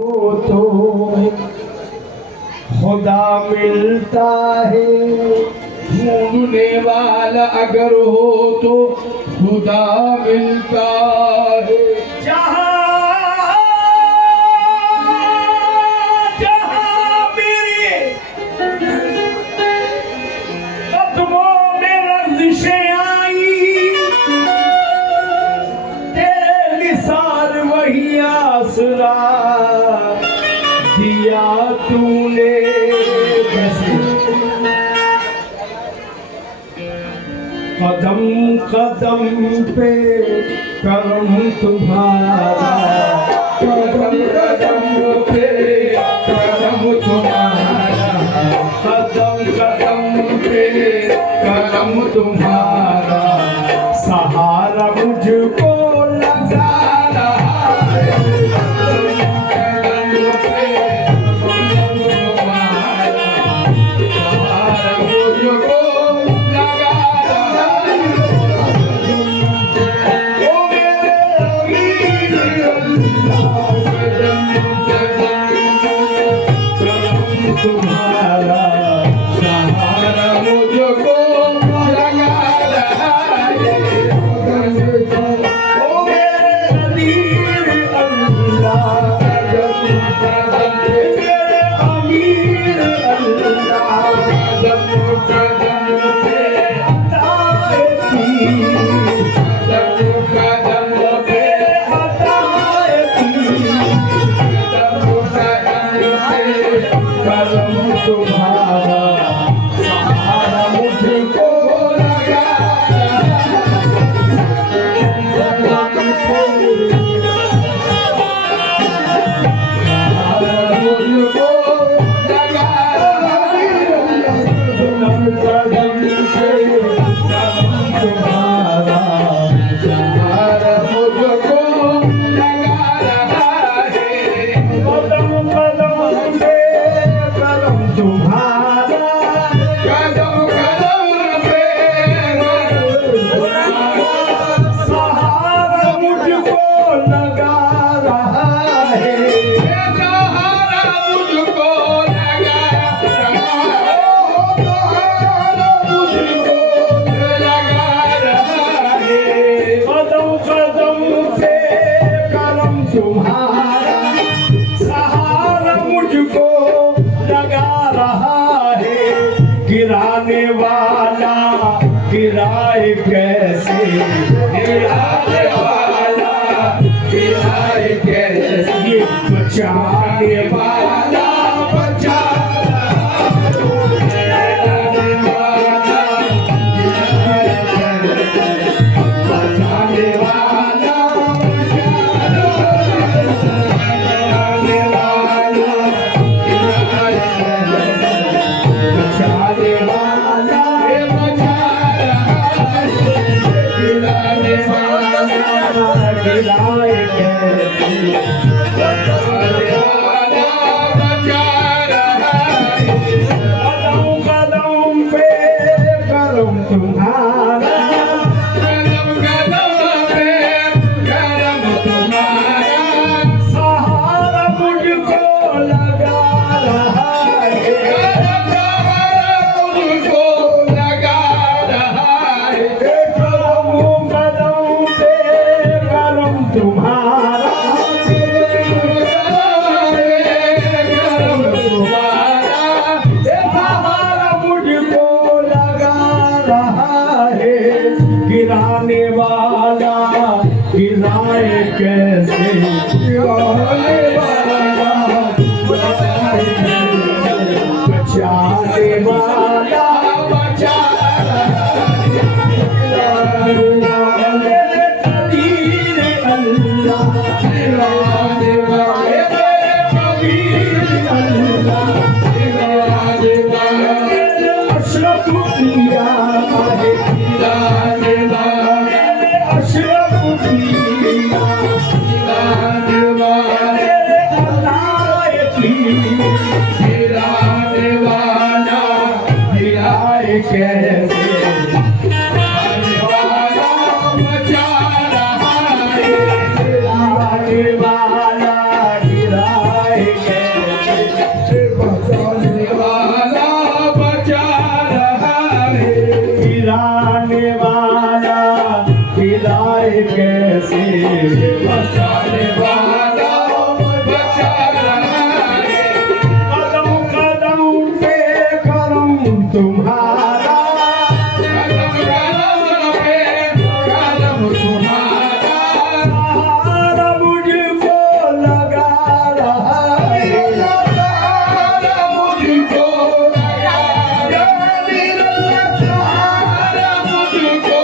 तो खुदा मिलता है, ढूंढने वाला अगर हो तो खुदा मिलता है। जहाँ जहाँ मेरे कदमों में रंजिशें आई, तेरे निसार वही आसरा दिया तूने। कदम कदम पे करम तुम्हारा, कदम कदम पे करम तुम्हारा, कदम कदम पे करम तुम्हारा, सहारा मुझको लगा रहा है। तुम्हारा सहारा मुझको लगा रहा है। ओ मेरे अमीर अल्लाह, मेरे अमीर अल्लाह, कदम कदम पे अताए की, कदम कदम पे अताए की, कदम कदम पे करम तुम्हारा, सहारा मुझको लगा मुझको लगा कदम कदम से करम तुम्हारा, सहारा मुझको लगा रहा है। कदम कदम से करम तुम्हारा, कदम कदम पे सहारा मुझको लगा रहा है, सहारा मुझको लगा रहा है, सहारा मुझको लगा रहा है। कदम कदम पे करम तुम्हारा, सहारा मुझको लगा रहा है। गिराने वाला गिराए कैसे, गिराने वाला गिराए कैसे, बचाने वाला बचा, गिराने वाला गिराए कैसे, बचाने वाला गिराने वाला गिराए कैसे, बचाने वाला बचा रहा है, गिराने वाला गिराए कैसे, बचाने वाला बचा रहा है। कदम कदम पे करम तुम्हारा, कदम कदम पे करम तुम्हारा, सहारा मुझको लगा रहा है, सहारा मुझको लगा रहा है। कदम कदम पे करम तुम्हारा, करम तुम्हारा, सहारा मुझको लगा रहा है। गिराने वाला गिराए कैसे, गिराने वाला बचाए कैसे, बचाने वाला बचा रहा है। मेरे कदीर अल्लाह, गिराने वाले मेरे कदीर अल्लाह, गिराने वाले मेरे अशरफ किया है, गिराने वाले मेरे अशरफ किया, गिराने वाले मेरे अताए की, गिराने वाला गिराए कैसे, बचाने वाला बचा रहा है, गिराने वाला गिराए कैसे बचाने वाला बचा रहा है गिराने वाला गिराए कैसे बचाने वाला बचा रहा है कदम कदम पे करम तुम्हारा कदम कदम पे करम तुम्हारा सहारा मुझको लगा रहा है सहारा मुझको लगा सहारा मुझको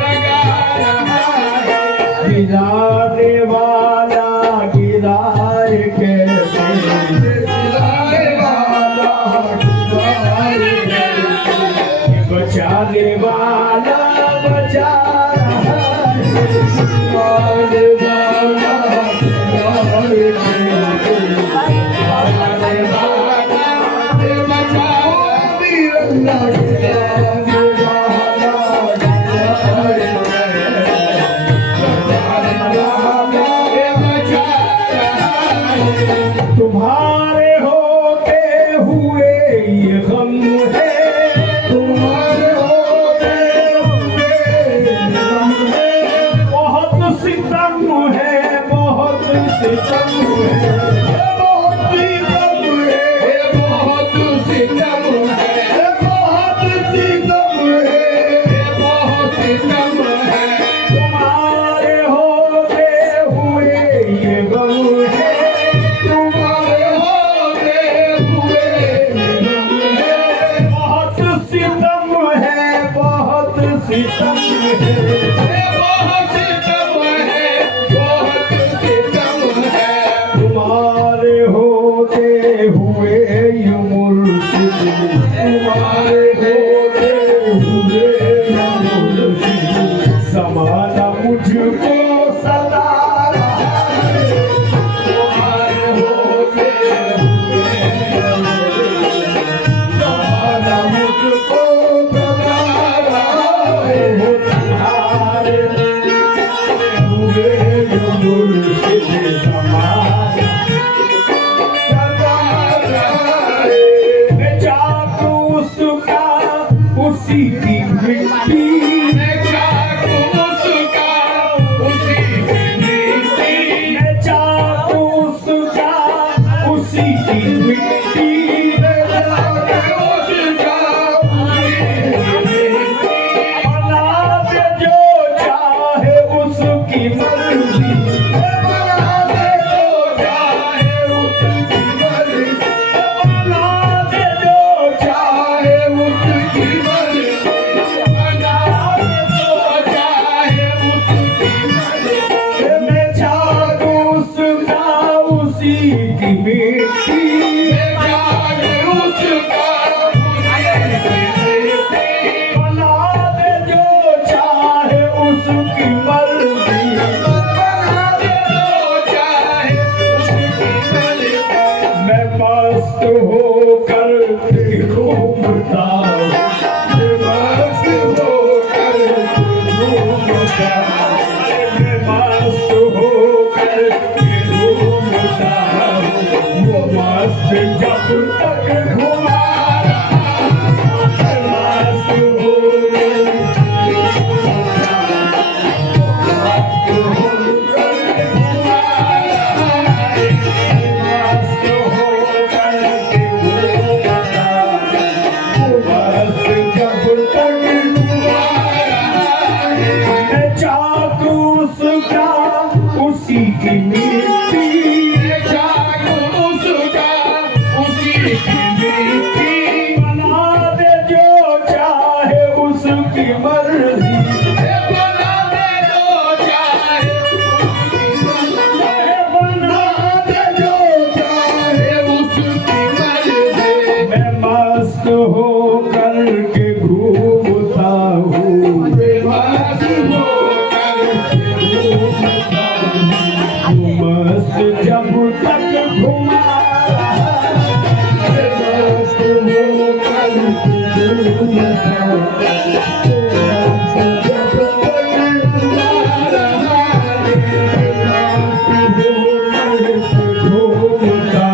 लगा रहा है गिराने वाला गिराए कैसे गिराने वाला गिराए कैसे बचाने वाला बचा रहा है गिराने वाला गिराए कैसे बचाने वाला बचा तिरंगा गिराने वाला गिराए तुम्हारे होते हुए ये गम है तुम्हारे होते हुए ये गम है बहुत सितम है बहुत सितम है बहुत सितम है बहुत सितम है बहुत सितम है बहुत सितम है तुम्हारे होते हुए ये गम है तुम्हारे होते हुए ये गम है बहुत सितम है बहुत सितम है बहुत सितम है बहुत सितम है तुम्हारे होते हुए ये मुर्शिद तुम्हारे होते हुए ये मुर्शिद समाना मुझको सदा रहा है तुम्हारे होते हुए ये मुर्शिद समाना मुझको सदा रहा है तुम्हारे हुए ये मुर्शिद समाना सदा रहा है मैं चाकू उसका उसी की मिट्टी मैं चाकू उसका उसी की मिट्टी मैं चाकू उसका उसी की मिट्टी मैं चाकू उसका उसी की मिट्टी बना दे जो चाहे उसकी मर्जी बना दे जो चाहे उसकी मर्जी बना दे जो चाहे उसकी मर्जी बना दे जो चाहे उसकी मर्जी मैं चाकू उसका उसी की मिट्टी मैं चाकू उसका उसी की मिट्टी बना दे जो चाहे उसकी मर्जी बना दे जो चाहे उसकी मर्जी मैं मस्त होकर घूमता हूँ मैं मस्त होकर घूमता मैं मस्त होकर घूमता वो मस्त जब तक घुमा रहा मैं मस्त होकर घूमता मस्त होकर घुमा रहा है मस्त होकर घूमता वो मस्त जब तक घुमा रहा है मैं चाकू उसका उसी की मिट्टी मैं चाकू उसका उसी की मिट्टी बना दे जो चाहे उसकी मर्जी बना दे जो चाहे उसकी मर्जी बना दे जो चाहे उसकी मर्जी मैं मस्त होकर के घूमता हूँ मैं मस्त होकर के घूमता हूँ मस्त जब तक घुमा रहा मैं मस्त होकर घूमता हूँ मस्त जब तक घुमा रहा है मस्त होकर घूमता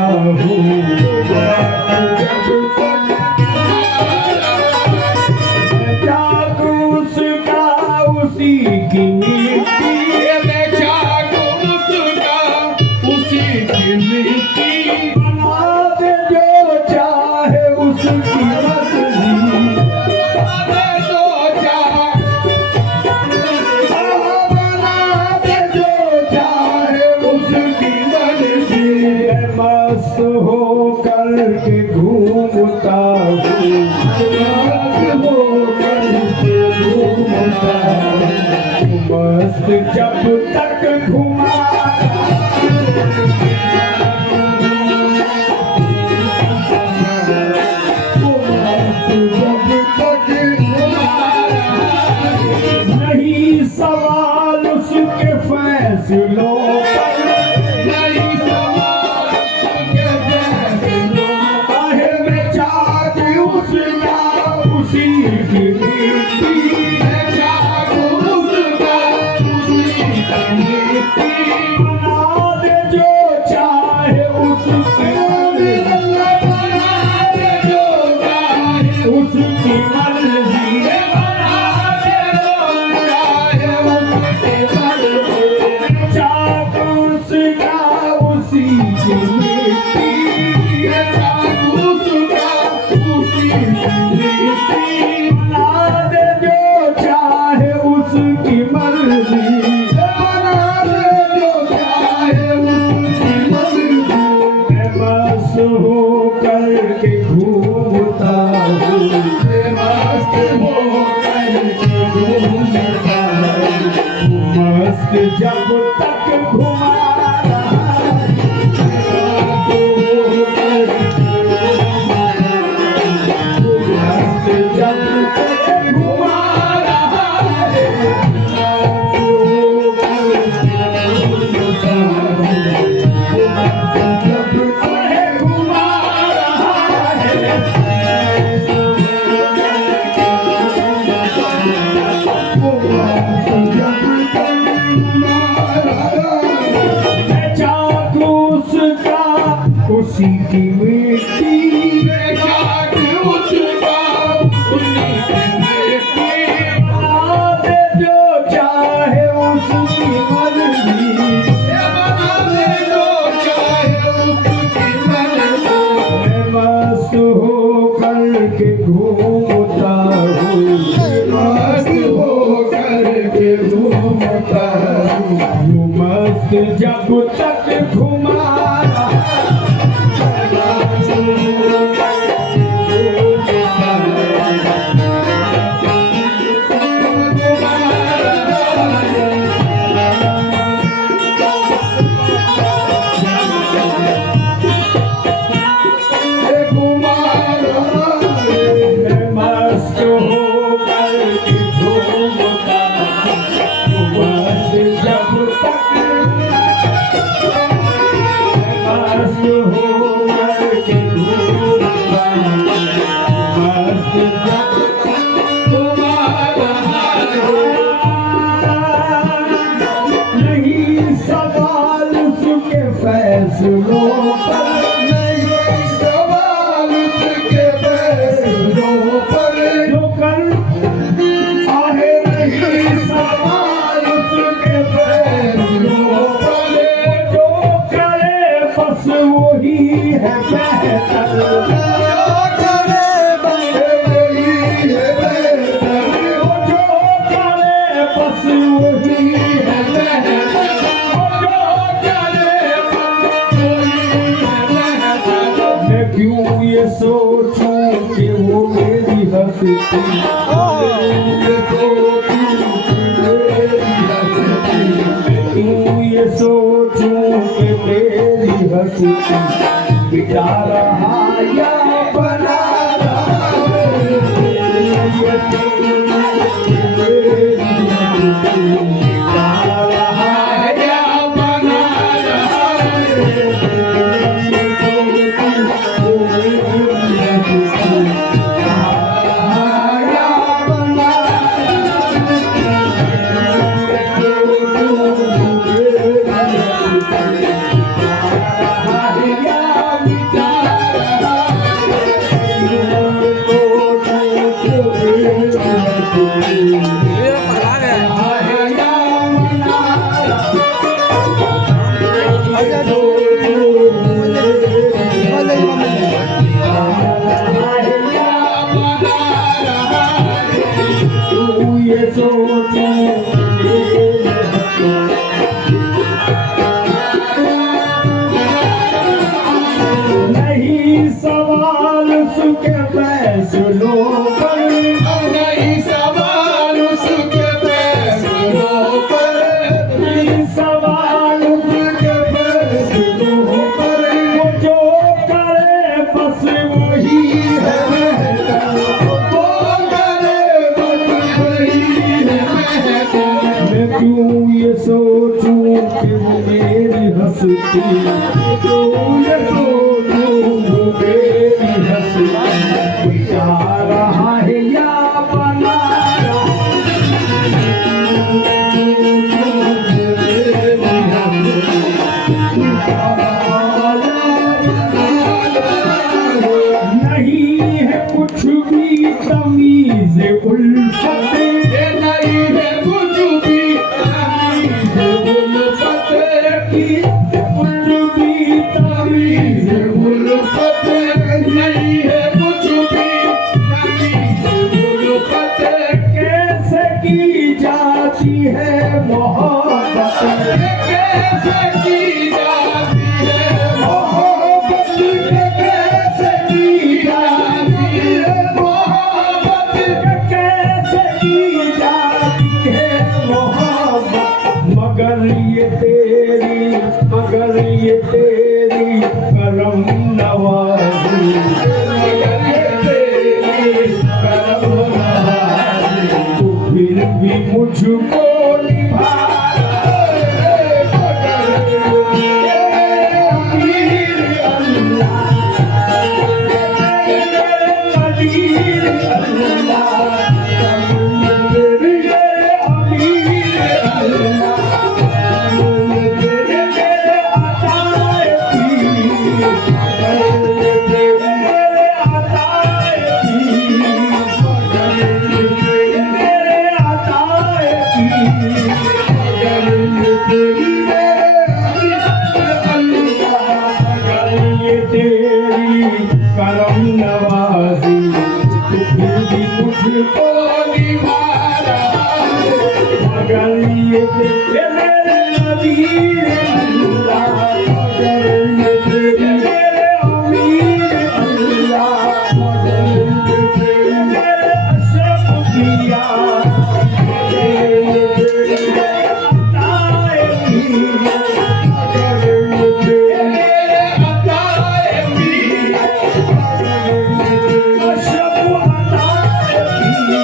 मिट्टी बना दे जो चाहे उसकी मर्जी बना दे जो चाहे उसकी मर्जी मस्त हो करके घूमता हूँ मस्त जब तक घुमा नहीं सवाल उसके फैसलों नहीं सवाल उसके फैसलों काहे में चाहती उसका उसी की मिट्टी बना दे जो चाहे उसकी उसकी मर्जी बना दे जो चाहे उसकी मर्जी चाहे उसका उसी की मिट्टी उसका उसी की मिट्टी बना दे जो चाहे उसकी मर्जी हो करके घूमता हूँ मस्त हो करके घूमता हूँ मस्त जब तक घुमा मस्त जब तक घुमा उसी की मिट्टी बना दे जो चाहे उसकी मर्जी बना दे जो चाहे उसकी मर्जी मस्त हो करके घूमता हूँ मस्त हो करके घूमता हूँ मस्त जब तक घुमा नहीं सवाल उसके फैसलों पर नहीं सवाल उसके फैसलों पर जो कर आहे नहीं सवाल उसके फैसलों पर जो करे बस वही है बेहतर क्यों ये सोचूं कि वो मेरी हंसती क्यों ये सोचूं कि मेरी हंसती बिता रहा या बना उसके फैसलों पर, नहीं सवाल उसके फैसलों पर, नहीं सवाल उसके फैसलों पर। वो जो करे बस वही है बेहतर, वो करे बस वही है बेहतर। मैं क्यों ये सोचूं कि वो मेरी हंसती, क्यों ये सोचूं वो मेरी हंसती। जा रहा है या बना रहा नहीं है कुछ भी तमीज़ उल्फत, ये नहीं है कुछ भी तमीज़ उल्फत की, कुछ भी तमीज़ उल्फत नहीं है कुछ भी तमीज़ उल्फत। कैसे की जाती है मोहब्बत, कैसे की जाती है मोहब्बत कैसे की जाती है मोहब्बत, कैसे की जाती है मोहब्बत। मगर ये तेरी करम नवाज़ी, मगर ये तेरी करम नवाज़ी। तू फिर भी मुझको निभा करम नवाज़ी। तू फिर भी मुझको निभा रहा है, मगर ये तेरे नबी अल्लाह, मगर ये तेरे अमीर अल्लाह, मगर ये तेरे अशरफ किया, मगर ये तेरे अताए किया, मगर ये तेरे अताए किया, अशरफ अताए किया,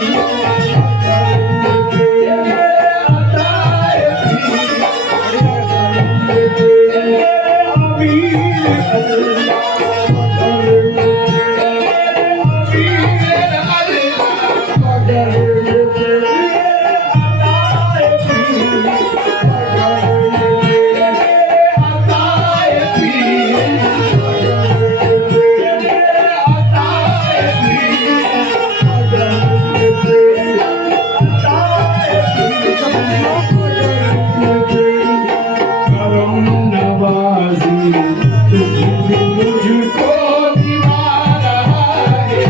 करम नवाज़ी। तू भी मुझको निभा रहा है,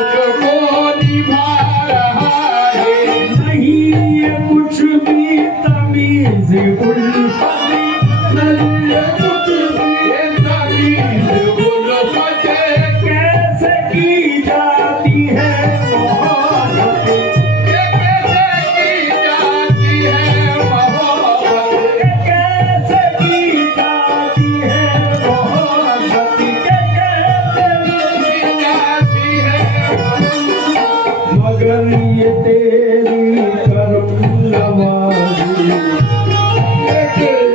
मुझको निभा रहा है। नहीं ये कुछ भी तमीज़ उल्फत, नहीं ये कुछ भी तमीज़ उल्फत कैसे की जाती है मोहब्बत, कैसे की जाती है मोहब्बत। कैसे की जाती है मोहब्बत, कैसे की जाती है मगर ये तेरी करम नवाज़ी, ये तेरी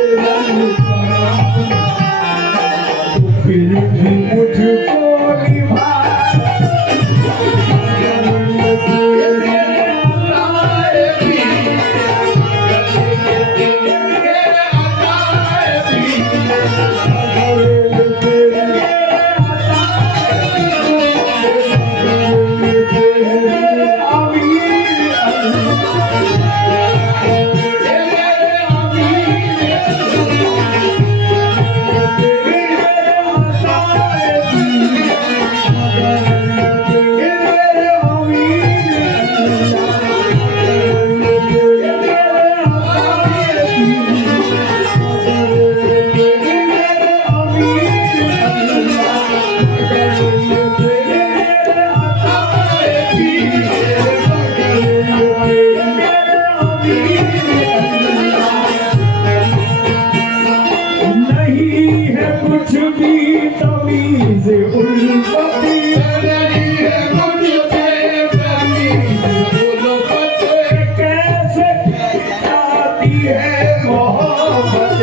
है मोहब्बत,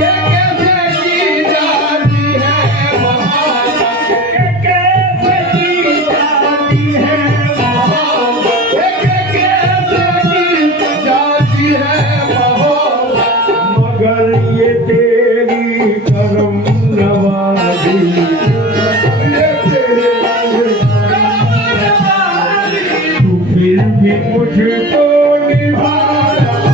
ये कैसे की जाती है मोहब्बत, ये कैसे की जाती है मोहब्बत, ये कैसे की जाती है मोहब्बत, मगर ये तेरी करम नवाज़ी, ये तेरे तू फिर भी मुझको निभा रहा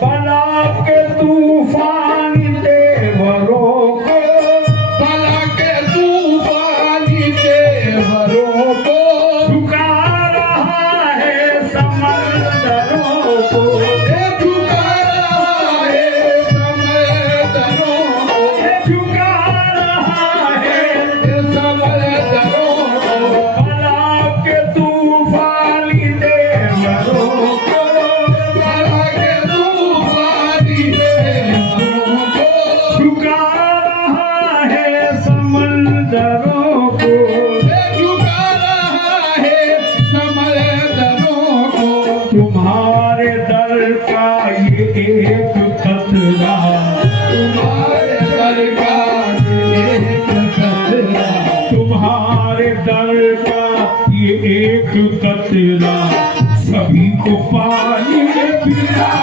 बला के तूफान तेवरों को, भला के तूफानी तेवरों को झुका रहा है समंदरों को, झुका रहा है समंदरों को, झुका रहा है समंदरों को, बला के तूफान तेवरों को, भला के तूफानी तेवरों को झुका रहा है समंदरों को, झुका रहा है समंदरों को, तुम्हारे दर का ये एक कतरा, तुम्हारे दर का एक कतरा, तुम्हारे दर का ये एक कतरा सभी को पानी में पिला।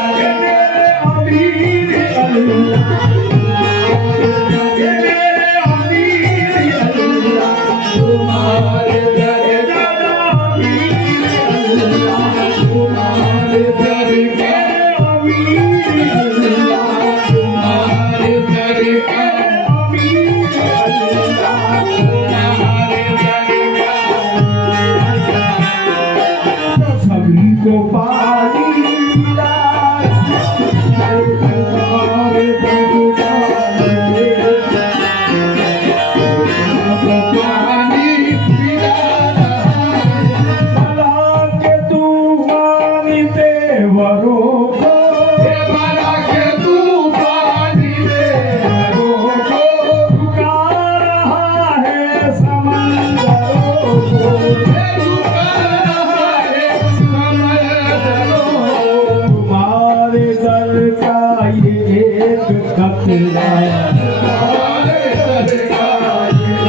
ये मेरे अमीर अल्लाह, ये मेरे अमीर अल्लाह, तुम्हारे दर का अमीर अल्लाह, तुम्हारे दर का अमीर अल्लाह, तुम्हारे दर का अमीर अल्लाह। तुम्हारे दर का सभी को पानी मिला, तुम्हारे दर का पानी पिला रहा है, भला के तूफान तेवरों को, भला के तूफानी तेवरों को झुका रहा है समंदरों को, झुका रहा है समंदरों को, तुम्हारे दर का ये एक कतरा तुम्हारे दर का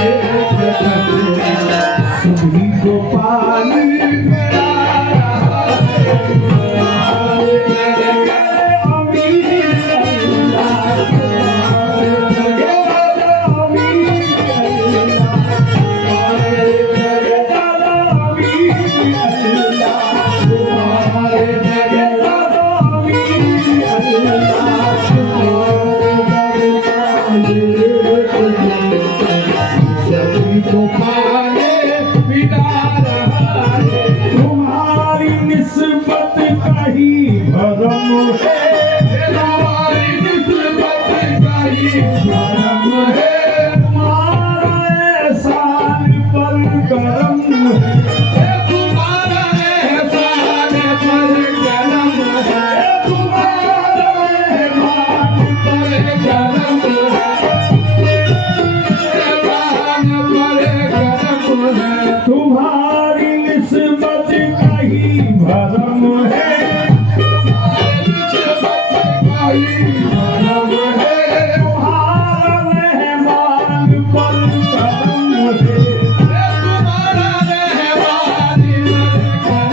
एक कतरा सभी को पानी पिला रहा है, तुम्हारे दर का अमीर अल्लाह, तुम्हारे दर का अमीर अल्लाह, तुम्हारे दर का अमीर अल्लाह, तुम्हारे दर का अमीर अल्लाह। सभी को पाले पिला रहा है, तुम्हारी निस्बत का ही भरम है, तुम्हारी निस्बत का ही भरम है, तुम्हारा एहसान पर करम है, तुम्हारा एहसान पर करम है, तुम्हारा मेहमान पर करम है, एहसान पर करम है, तुम्हारी निस्बत का ही भरम है, निस्बत का ही भरम है, तुम्हारा मेहमान पर करम है, तुम्हारा मेहमान पर करम है,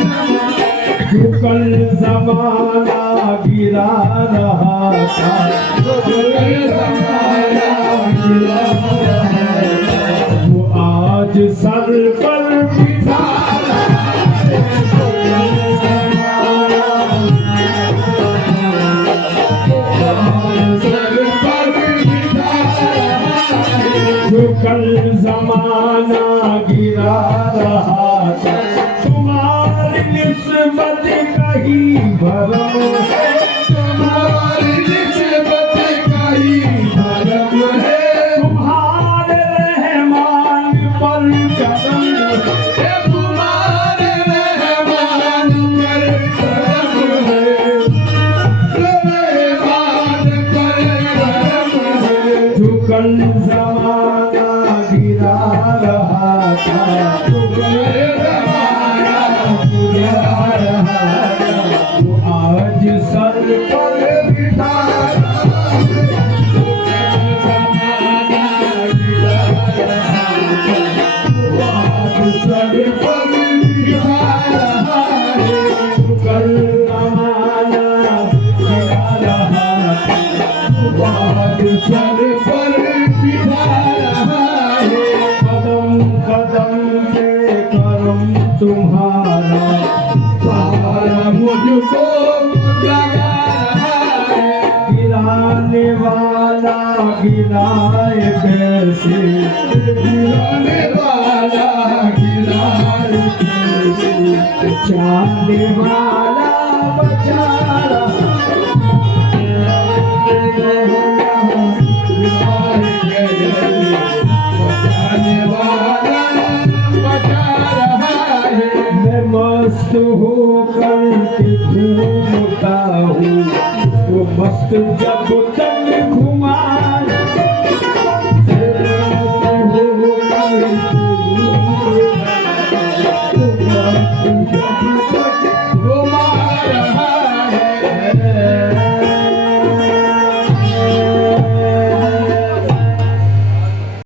जो कल जमाना गिरा रहा था, वो आज सर पर बिठा रहा है, जो कल जमाना गिरा रहा था, तुम्हारी निस्बत कहीं भरम है, तुम्हारी निस्बत कहीं भरम है, तुम्हारे रहमान पर करम है, तुम्हारे रहमान पर करम है, रहमान पर करम है। जो कल जमाना गिरा रहा था, तुम्हारे जमाना गिरा रहा था, वो आज सर पर बिठा सर पर बिठा रहा है, कल जमाना गिरा रहा था, आज सर पर बिठा रहा है। कदम कदम पे करम तुम्हारा, सहारा मुझको लगा रहा है, गिराने वाला गिराए कैसे, गिराने वाला गिराए कैसे, बचाने वाला बचा रहा, बचाने वाला बचा रहा है। मैं मस्त होकर के घूमता हूँ, वो मस्त